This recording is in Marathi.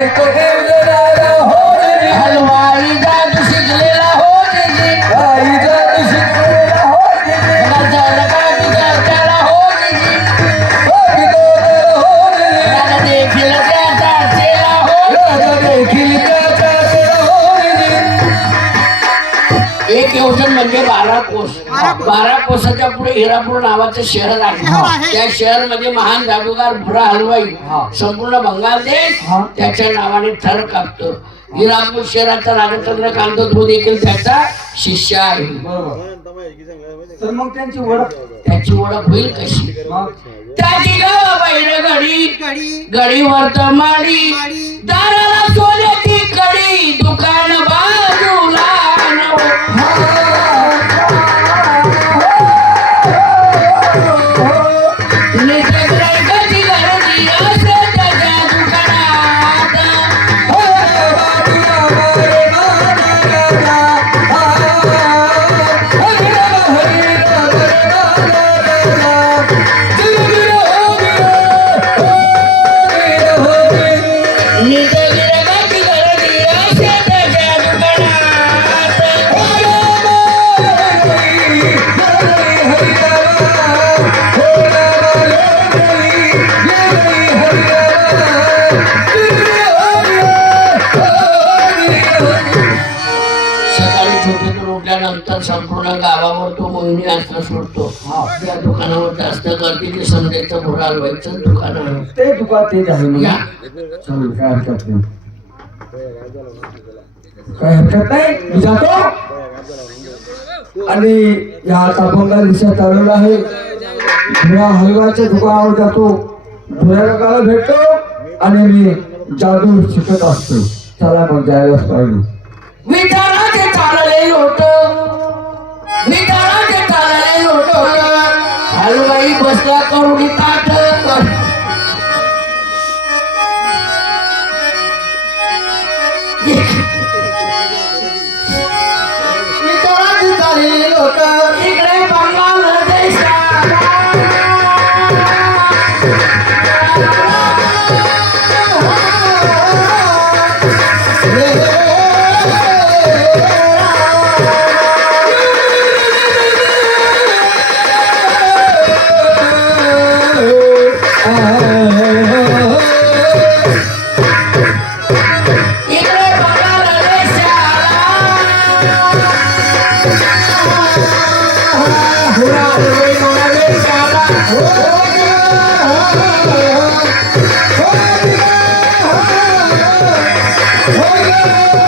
हलवाई जादू शिकलेला हो जी त्याला हो जी देखील त्याचा चेला हो एक योजन म्हणजे 12 कोस 12 कोसाच्या पुढे हिरापूर नावाचं शहर आहे त्या शहर मध्ये महान जादूगार भुरा हलवाई संपूर्ण बंगाल देश त्याच्या नावाने थर कापतो हिरापूर शहराचा राजचंद्रकांत तो देखील त्याचा शिष्य आहे तर मग त्यांची ओळख होईल कशी त्याची गाव बैल गडीवर तर माडी दाराला सोन्याची कडी दुकान बाजूला नंतर संपूर्ण गावावर तो मोहिनी असणं सोडतो त्या दुकानावर जास्त गर्दी ते समजायचं भोरा हलवायचं दुकान ते दुकान तेच आहे काय हरकत नाही मी जातो आणि या आता बंगाल दिशा चालवला आहे भुरा हलवाच्या दुकानावर जातो भुरा काकाला भेटतो आणि मी जादू शिकत असतो चला मग जायलाच पाहिजे विचाराचे चालले लोट हलवाई बसला करुणी ताट विचाराचे चालले लोट इकडे बंगाल Oh,